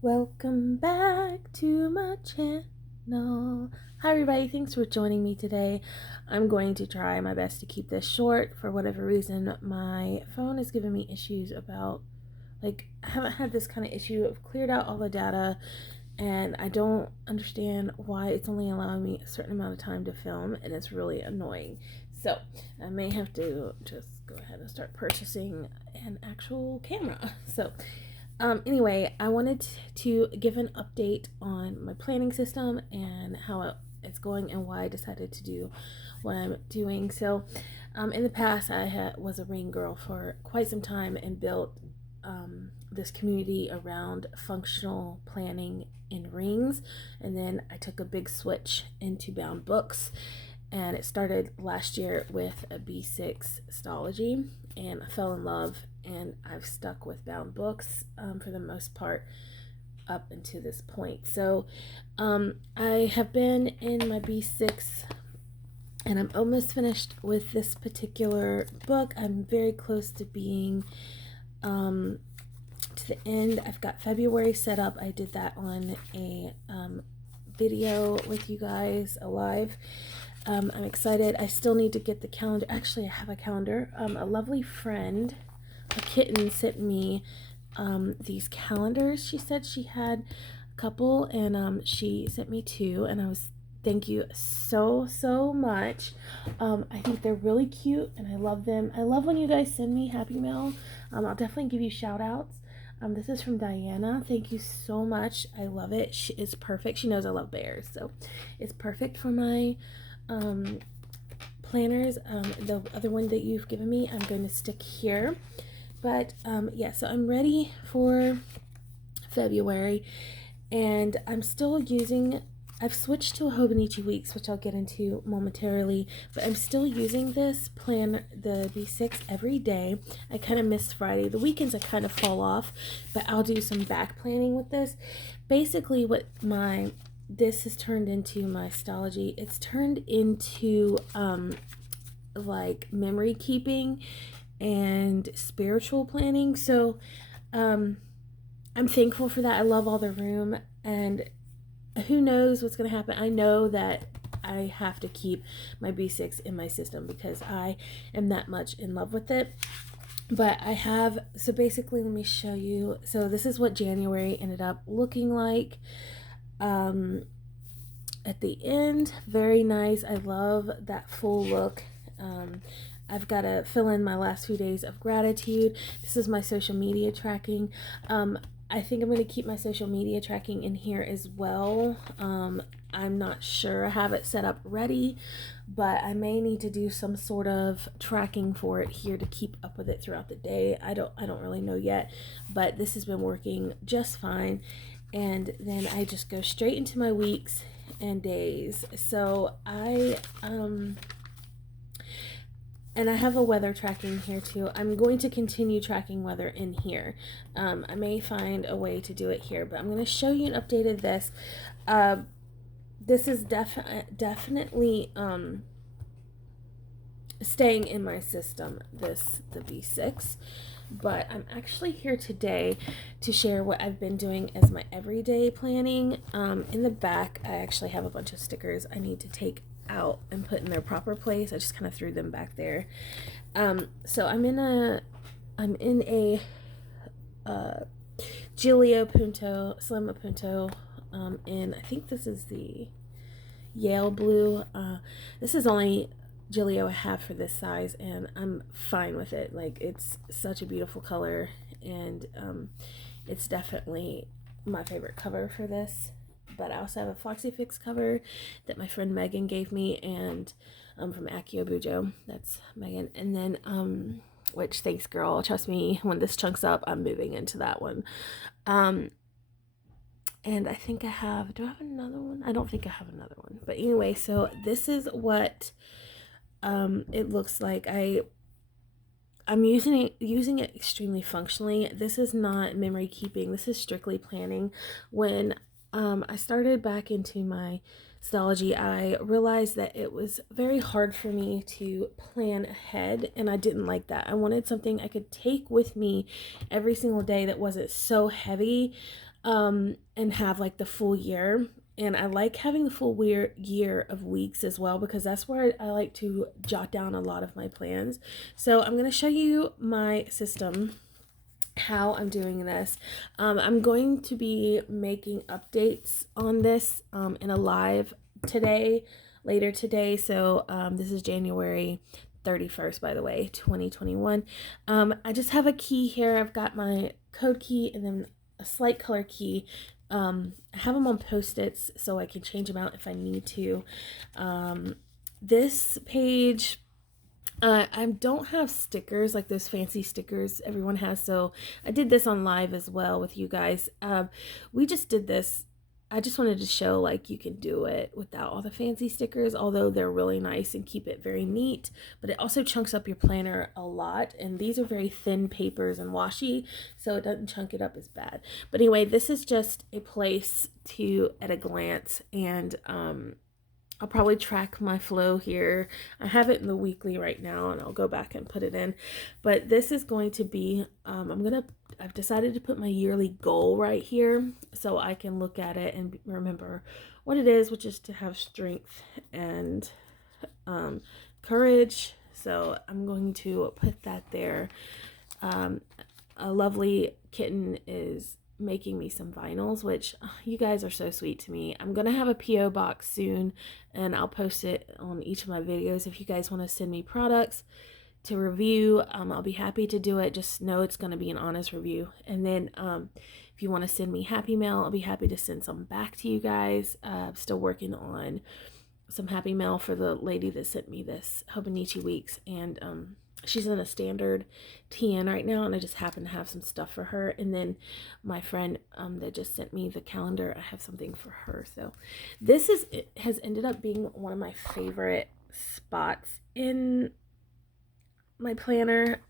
Welcome back to my channel. Hi everybody, thanks for joining me today. I'm going to try my best to keep this short. For whatever reason, my phone is giving me issues about, I haven't had this kind of issue. I've cleared out all the data and I don't understand why it's only allowing me a certain amount of time to film, and it's really annoying. So I may have to just go ahead and start purchasing an actual camera. Anyway, I wanted to give an update on my planning system and how it's going and why I decided to do what I'm doing. In the past, I was a ring girl for quite some time and built this community around functional planning in rings. And then I took a big switch into bound books. And it started last year with a B6 stology, and I fell in love, and I've stuck with bound books for the most part up until this point. I have been in my B6 and I'm almost finished with this particular book. I'm very close to being to the end. I've got February set up. I did that on a video with you guys, live. I'm excited. I still need to get the calendar. Actually, I have a calendar. A lovely friend, a kitten, sent me these calendars. She said she had a couple, and she sent me two, and thank you so much. I think they're really cute, and I love them. I love when you guys send me happy mail. I'll definitely give you shout outs. This is from Diana. Thank you so much. I love it. It's perfect. She knows I love bears, so it's perfect for my planners. The other one that you've given me, I'm going to stick here. But yeah, so I'm ready for February, and I'm still using, I've switched to a Hobonichi Weeks, which I'll get into momentarily, but I'm still using this plan, the B6, every day. I kind of miss Friday. The weekends I kind of fall off, but I'll do some back planning with this. Basically this has turned into my stology. It's turned into like memory keeping and spiritual planning. So I'm thankful for that. I love all the room, and who knows what's going to happen. I know that I have to keep my B6 in my system because I am that much in love with it. But so basically, let me show you. So this is what January ended up looking like. At the end, very nice. I love that full look. I've got to fill in my last few days of gratitude. This is my social media tracking. I think I'm going to keep my social media tracking in here as well. I'm not sure. I have it set up ready, but I may need to do some sort of tracking for it here to keep up with it throughout the day. I don't really know yet, but this has been working just fine. And then I just go straight into my weeks and days. So and I have a weather tracking here too. I'm going to continue tracking weather in here. I may find a way to do it here, but I'm going to show you an updated this. This is definitely staying in my system, the V6. But I'm actually here today to share what I've been doing as my everyday planning. In the back, I actually have a bunch of stickers I need to take out and put in their proper place. I just kind of threw them back there. So I'm in a Giglio Punto, Slim Punto, and I think this is the Yale Blue. This is only Giglio I have for this size, and I'm fine with it. Like, it's such a beautiful color, and it's definitely my favorite cover for this. But I also have a Foxy Fix cover that my friend Megan gave me, and from Accio Bujo. That's Megan. And then which, thanks girl, trust me, when this chunks up, I'm moving into that one. And I think I have, do I have another one? I don't think I have another one. But anyway, so this is what it looks like. I'm using it extremely functionally. This is not memory keeping. This is strictly planning. When I started back into my stology, I realized that it was very hard for me to plan ahead, and I didn't like that. I wanted something I could take with me every single day that wasn't so heavy. and have like the full year. And I like having the full year of weeks as well, because that's where I like to jot down a lot of my plans. So I'm going to show you my system, how I'm doing this. I'm going to be making updates on this in a live later today. So this is January 31st, by the way, 2021. I just have a key here. I've got my code key and then a slight color key. I have them on Post-its so I can change them out if I need to. This page, I don't have stickers like those fancy stickers everyone has, so I did this on live as well with you guys. We just did this. I just wanted to show like you can do it without all the fancy stickers, although they're really nice and keep it very neat, but it also chunks up your planner a lot, and these are very thin papers and washi, so it doesn't chunk it up as bad. But anyway, this is just a place to at a glance, and I'll probably track my flow here. I have it in the weekly right now, and I'll go back and put it in. But this is going to be, I've decided to put my yearly goal right here so I can look at it and remember what it is, which is to have strength and courage. So I'm going to put that there. A lovely kitten is making me some vinyls, which you guys are so sweet to me. I'm gonna have a PO box soon, and I'll post it on each of my videos. If you guys want to send me products to review, I'll be happy to do it. Just know it's going to be an honest review. And then if you want to send me Happy Mail, I'll be happy to send some back to you guys. I'm still working on some Happy Mail for the lady that sent me this Hobonichi weeks, and she's in a standard TN right now, and I just happen to have some stuff for her. And then my friend that just sent me the calendar, I have something for her. So this has ended up being one of my favorite spots in my planner.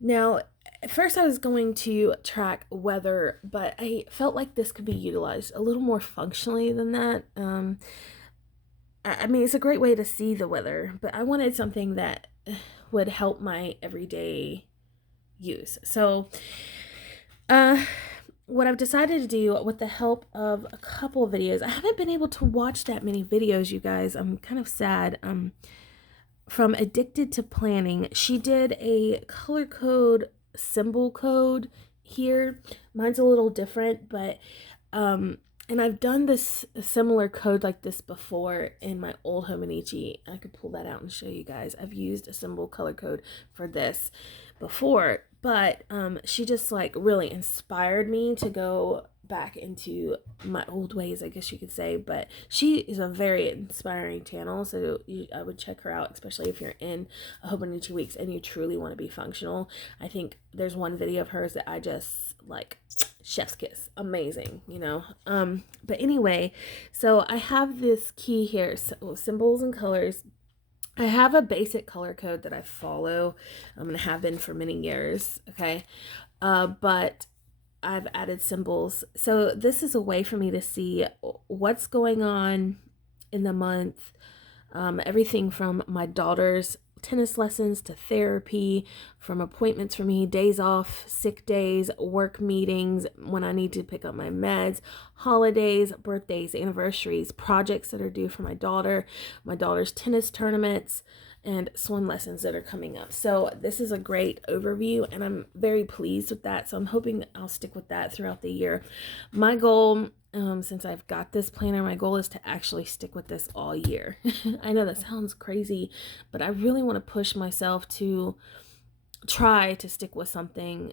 Now, at first I was going to track weather, but I felt like this could be utilized a little more functionally than that. I mean, it's a great way to see the weather, but I wanted something that would help my everyday use. So what I've decided to do, with the help of a couple of videos, I haven't been able to watch that many videos, you guys. I'm kind of sad. From Addicted to Planning, she did a color code symbol code here. Mine's a little different, but and I've done this similar code like this before in my old Hobonichi. I could pull that out and show you guys. I've used a symbol color code for this before, but she just like really inspired me to go back into my old ways, I guess you could say. But she is a very inspiring channel, so I would check her out, especially if you're in a Hobonichi weeks and you truly want to be functional. I think there's one video of hers that I just like, chef's kiss, amazing, you know. But anyway, so I have this key here, so symbols and colors. I have a basic color code that I follow. I'm gonna have been for many years, okay, but I've added symbols. So this is a way for me to see what's going on in the month. Everything from my daughter's tennis lessons to therapy, from appointments for me, days off, sick days, work meetings, when I need to pick up my meds, holidays, birthdays, anniversaries, projects that are due for my daughter's tennis tournaments, and swim lessons that are coming up. So this is a great overview, and I'm very pleased with that. So I'm hoping that I'll stick with that throughout the year. My goal, since I've got this planner, my goal is to actually stick with this all year. I know that sounds crazy, but I really want to push myself to try to stick with something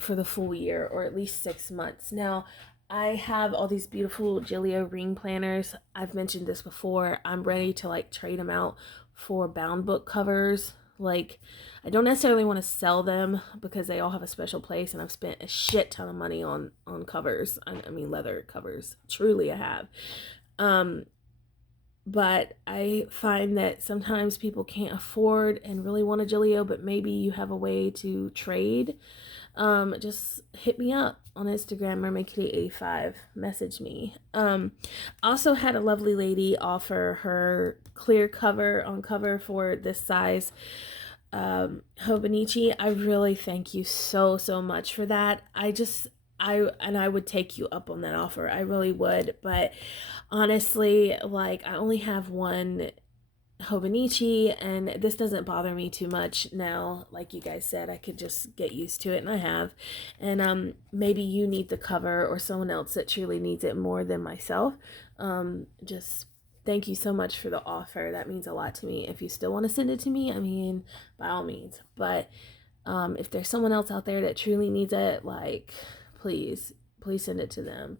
for the full year, or at least 6 months. Now, I have all these beautiful Gillio ring planners. I've mentioned this before. I'm ready to like trade them out for bound book covers. Like, I don't necessarily want to sell them because they all have a special place, and I've spent a shit ton of money on covers. I mean leather covers. Truly I have. But I find that sometimes people can't afford and really want a Gillio, but maybe you have a way to trade. Just hit me up on Instagram, mermaidkitty85, message me. Also had a lovely lady offer her clear cover on cover for this size Hobonichi. I really thank you so much for that. I would take you up on that offer. I really would. But honestly, like, I only have one Hobonichi, and this doesn't bother me too much now. Like you guys said, I could just get used to it, and I have. And maybe you need the cover, or someone else that truly needs it more than myself. Just thank you so much for the offer. That means a lot to me. If you still want to send it to me, I mean, by all means. But if there's someone else out there that truly needs it, like, please send it to them.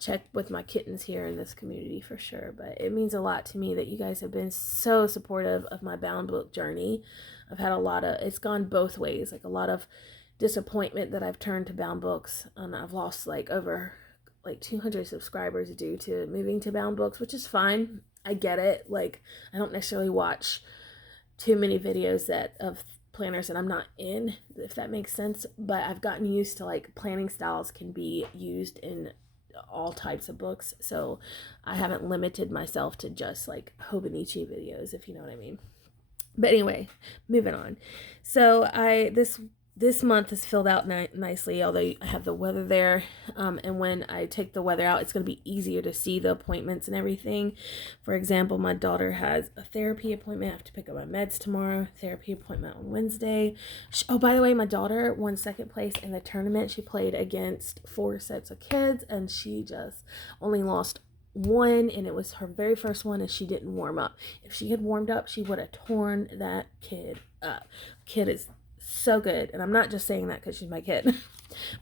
Check with my kittens here in this community for sure. But it means a lot to me that you guys have been so supportive of my bound book journey. I've had a lot of, it's gone both ways, like a lot of disappointment that I've turned to bound books, and I've lost like over like 200 subscribers due to moving to bound books, which is fine. I get it. Like, I don't necessarily watch too many videos of planners that I'm not in, if that makes sense. But I've gotten used to, like, planning styles can be used in all types of books, so I haven't limited myself to just like Hobonichi videos, if you know what I mean. But anyway, moving on. So this month is filled out nicely, although I have the weather there. And when I take the weather out, it's going to be easier to see the appointments and everything. For example, my daughter has a therapy appointment. I have to pick up my meds tomorrow. Therapy appointment on Wednesday. Oh, by the way, my daughter won second place in the tournament. She played against 4 sets of kids, and she just only lost one, and it was her very first one, and she didn't warm up. If she had warmed up, she would have torn that kid up. Kid is so good, and I'm not just saying that because she's my kid.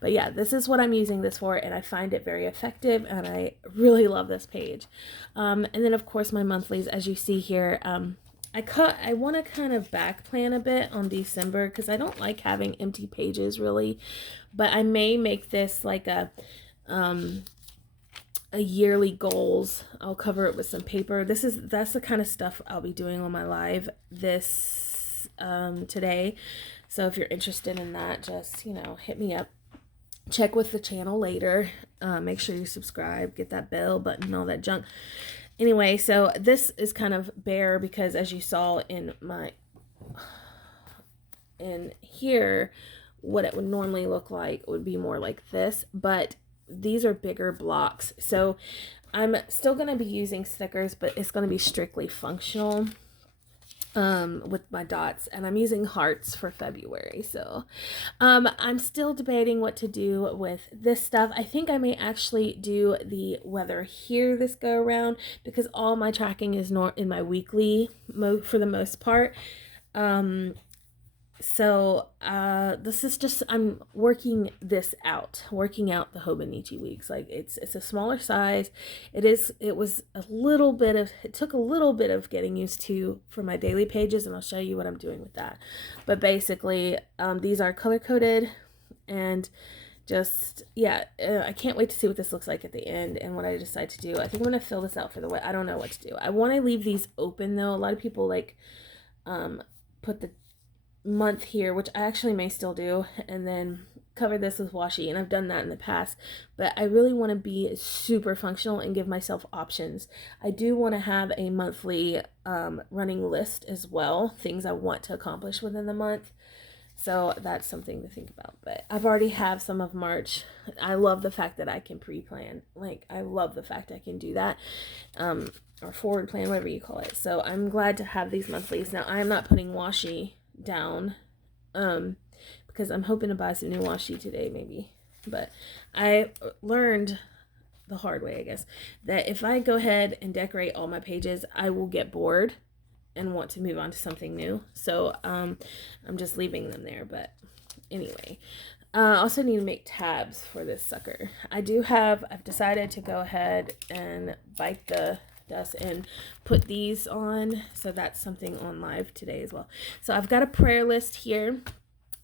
But yeah, this is what I'm using this for, and I find it very effective, and I really love this page. And then of course my monthlies, as you see here. I want to kind of back plan a bit on December because I don't like having empty pages really, but I may make this like a yearly goals. I'll cover it with some paper. That's the kind of stuff I'll be doing on my live this today. So if you're interested in that, just, hit me up. Check with the channel later. Make sure you subscribe, get that bell button, all that junk. Anyway, so this is kind of bare because, as you saw in here, what it would normally look like would be more like this, but these are bigger blocks. So I'm still going to be using stickers, but it's going to be strictly functional with my dots, and I'm using hearts for February. So I'm still debating what to do with this stuff. I think I may actually do the weather here this go around because all my tracking is not in my weekly mode for the most part. So this is just, I'm working out the Hobonichi weeks. Like, it's a smaller size. It took a little bit of getting used to for my daily pages, and I'll show you what I'm doing with that. But basically, these are color coded, and just, yeah, I can't wait to see what this looks like at the end and what I decide to do. I think I'm going to fill this out for the way. I don't know what to do. I want to leave these open though. A lot of people like put the month here, which I actually may still do, and then cover this with washi, and I've done that in the past, but I really want to be super functional and give myself options. I do want to have a monthly running list as well, things I want to accomplish within the month, so that's something to think about. But I've already have some of March. I love the fact that I can pre-plan. Like, I love the fact I can do that, or forward plan, whatever you call it. So I'm glad to have these monthlies. Now, I'm not putting washi down because I'm hoping to buy some new washi today maybe, but I learned the hard way, I guess, that if I go ahead and decorate all my pages, I will get bored and want to move on to something new. So I'm just leaving them there. But anyway, I also need to make tabs for this sucker. I've decided to go ahead and bite the dust and put these on, so that's something on live today as well. So I've got a prayer list here.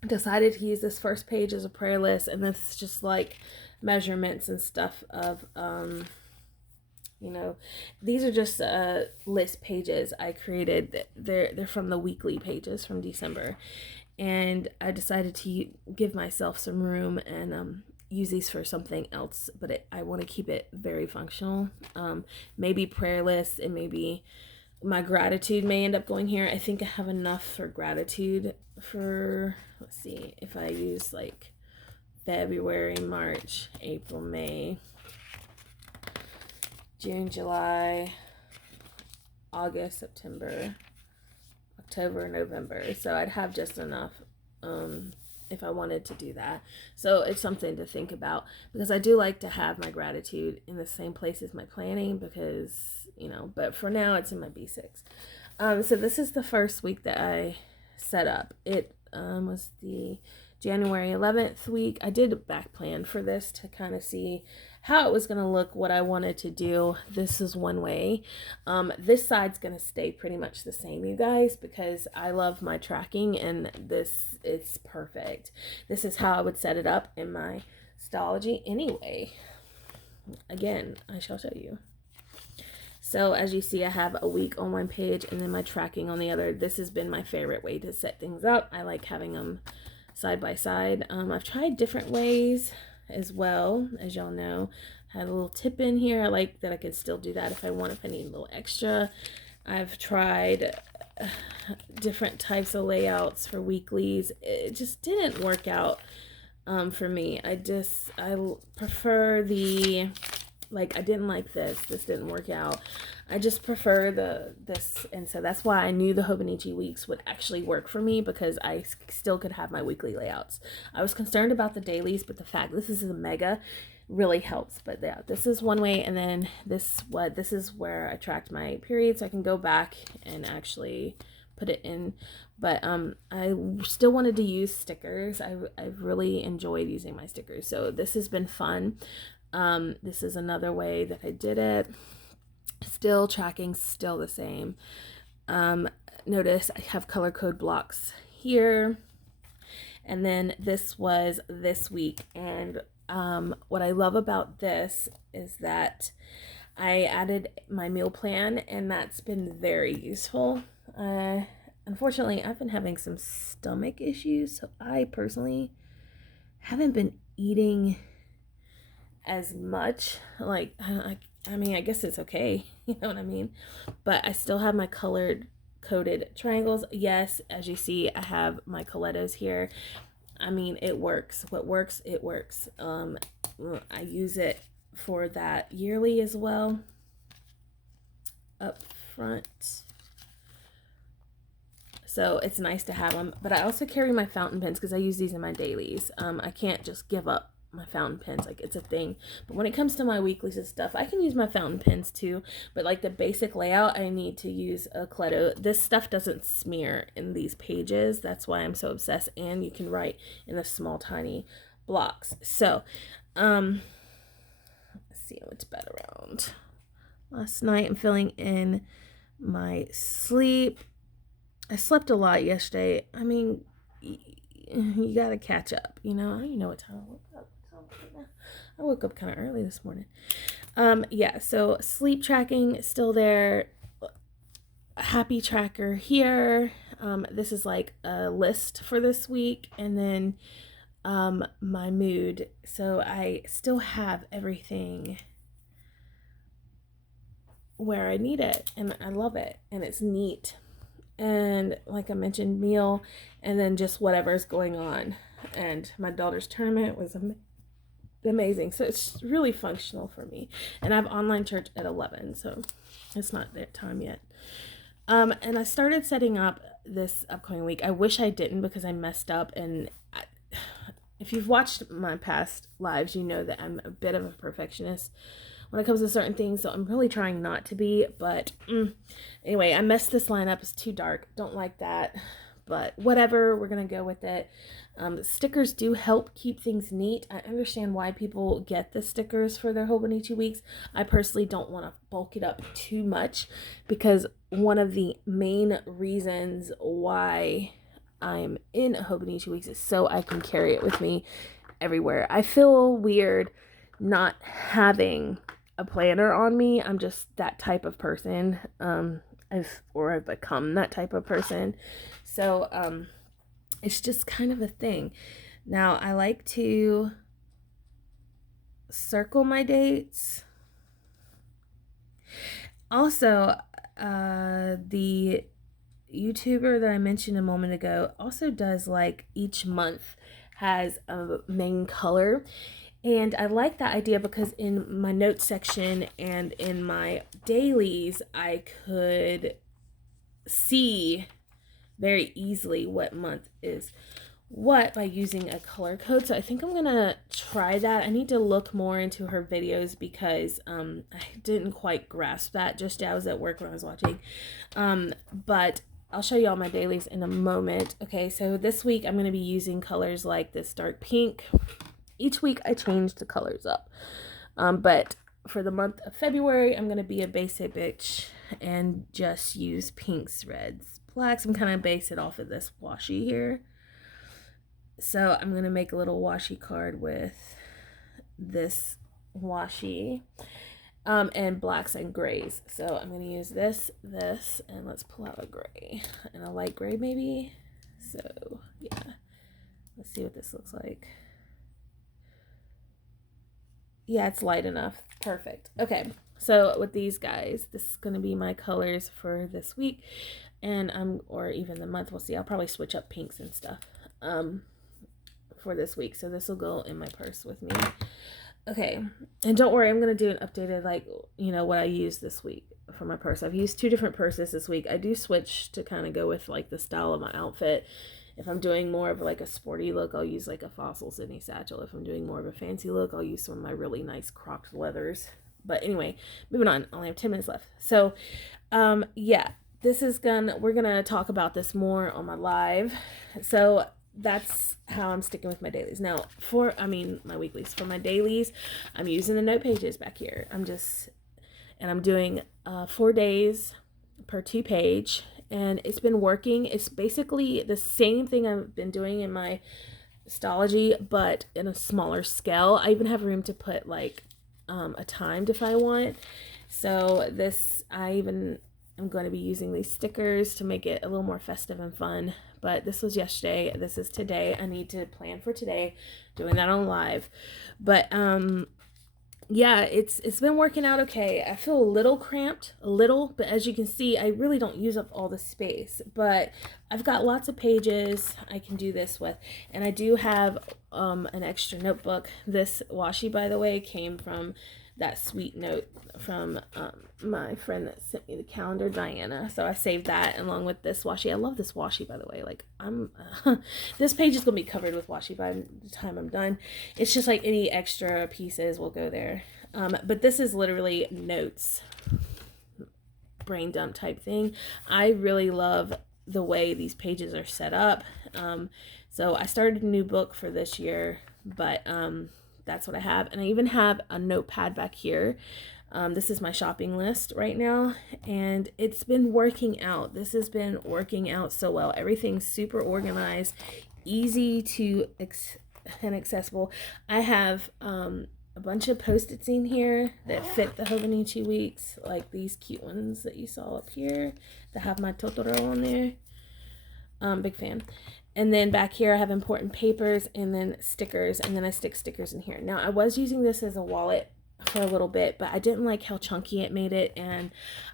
Decided to use this first page as a prayer list, and this is just like measurements and stuff of these are just list pages I created. They're from the weekly pages from December, and I decided to give myself some room and use these for something else, but I want to keep it very functional. Maybe prayer lists, and maybe my gratitude may end up going here. I think I have enough for gratitude for, let's see, if I use like February, March, April, May, June, July, August, September, October, November. So I'd have just enough if I wanted to do that. So it's something to think about, because I do like to have my gratitude in the same place as my planning, because, you know, but for now it's in my B6. So this is the first week that I set up. It was the January 11th week. I did a back plan for this to kind of see how it was going to look, what I wanted to do. This is one way. This side's going to stay pretty much the same, you guys, because I love my tracking, and this is perfect. This is how I would set it up in my Stalogy anyway. Again, I shall show you. So as you see, I have a week on one page and then my tracking on the other. This has been my favorite way to set things up. I like having them side by side. I've tried different ways as well, as y'all know. I had a little tip in here. I like that I can still do that if I want, if I need a little extra. I've tried different types of layouts for weeklies. It just didn't work out for me. I prefer the, like, I didn't like this. This didn't work out. I just prefer this, and so that's why I knew the Hobonichi weeks would actually work for me, because I still could have my weekly layouts. I was concerned about the dailies, but the fact this is a mega really helps. But yeah, this is one way, and then this is where I tracked my periods. So I can go back and actually put it in. But I still wanted to use stickers. I've really enjoyed using my stickers, so this has been fun. This is another way that I did it. Still tracking, still the same. Notice I have color code blocks here, and then this was this week. And what I love about this is that I added my meal plan, and that's been very useful. Unfortunately, I've been having some stomach issues, so I personally haven't been eating as much. Like, I mean, I guess it's okay, you know what I mean? But I still have my colored coded triangles. Yes, as you see, I have my Colettos here. I mean, it works. What works, it works. I use it for that yearly as well, up front. So it's nice to have them. But I also carry my fountain pens because I use these in my dailies. I can't just give up my fountain pens, like, it's a thing. But when it comes to my weeklies and stuff, I can use my fountain pens too. But like the basic layout, I need to use a Coletto. This stuff doesn't smear in these pages. That's why I'm so obsessed. And you can write in the small, tiny blocks. So, let's see what's better around. Last night, I'm filling in my sleep. I slept a lot yesterday. I mean, you gotta catch up, you know. You know what time I woke up. I woke up kind of early this morning. Yeah, so sleep tracking still there. Happy tracker here. This is like a list for this week, and then my mood. So I still have everything where I need it, and I love it, and it's neat. And like I mentioned, meal, and then just whatever's going on. And my daughter's tournament was amazing, so it's really functional for me. And I have online church at 11, so it's not that time yet. And I started setting up this upcoming week. I wish I didn't, because I messed up. And if you've watched my past lives, you know that I'm a bit of a perfectionist when it comes to certain things, so I'm really trying not to be. But anyway, I messed this line up. It's too dark. Don't like that, but whatever, we're gonna go with it. Stickers do help keep things neat. I understand why people get the stickers for their Hobonichi weeks. I personally don't want to bulk it up too much, because one of the main reasons why I'm in Hobonichi weeks is so I can carry it with me everywhere. I feel weird not having a planner on me. I'm just that type of person. I've become that type of person. So it's just kind of a thing. Now, I like to circle my dates. Also, the YouTuber that I mentioned a moment ago also does, like, each month has a main color. And I like that idea because in my notes section and in my dailies, I could see very easily what month is what by using a color code. So I think I'm gonna try that. I need to look more into her videos because I didn't quite grasp that just I was at work when I was watching. But I'll show you all my dailies in a moment. Okay, so this week I'm gonna be using colors like this dark pink. Each week I change the colors up. But for the month of February, I'm gonna be a basic bitch and just use pinks, reds, blacks. I'm kind of base it off of this washi here. So I'm gonna make a little washi card with this washi and blacks and grays. So I'm gonna use this, and let's pull out a gray and a light gray maybe. So yeah, let's see what this looks like. Yeah, it's light enough. Perfect. Okay, so with these guys, this is gonna be my colors for this week, and or even the month. We'll see. I'll probably switch up pinks and stuff for this week. So this will go in my purse with me. Okay, and don't worry, I'm gonna do an updated, like, you know, what I used this week for my purse. I've used 2 different purses this week. I do switch to kind of go with like the style of my outfit. If I'm doing more of like a sporty look, I'll use like a Fossil Sydney satchel. If I'm doing more of a fancy look, I'll use some of my really nice cropped leathers. But anyway, moving on. I only have 10 minutes left. So, yeah, we're gonna talk about this more on my live. So that's how I'm sticking with my dailies. Now, my weeklies. For my dailies, I'm using the note pages back here. I'm doing 4 days per 2 page. And it's been working. It's basically the same thing I've been doing in my Stalogy, but in a smaller scale. I even have room to put like a timed if I want. So I'm going to be using these stickers to make it a little more festive and fun. But this was yesterday. This is today. I need to plan for today, doing that on live. But yeah, it's been working out okay. I feel a little cramped, but as you can see, I really don't use up all the space. But I've got lots of pages I can do this with, and I do have an extra notebook. This washi, by the way, came from that sweet note from my friend that sent me the calendar, Diana. So I saved that along with this washi. I love this washi, by the way. Like, this page is gonna be covered with washi by the time I'm done. It's just like any extra pieces will go there. But this is literally notes, brain dump type thing. I really love the way these pages are set up. So I started a new book for this year, but that's what I have. And I even have a notepad back here. This is my shopping list right now, and it's been working out. This has been working out so well. Everything's super organized, easy to and accessible. I have a bunch of Post-its in here that fit the Hobonichi weeks, like these cute ones that you saw up here that have my Totoro on there. Big fan. And then back here I have important papers and then stickers, and then I stick stickers in here. Now I was using this as a wallet for a little bit, but I didn't like how chunky it made it, and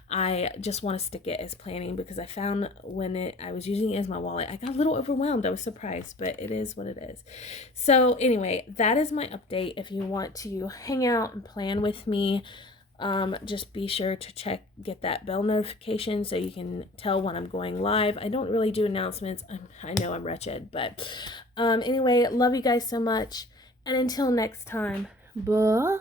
I just want to stick it as planning because I found when I was using it as my wallet, I got a little overwhelmed. I was surprised, but it is what it is. So anyway, that is my update. If you want to hang out and plan with me, just be sure to get that bell notification so you can tell when I'm going live. I don't really do announcements. I know I'm wretched, but anyway, love you guys so much, and until next time, bye.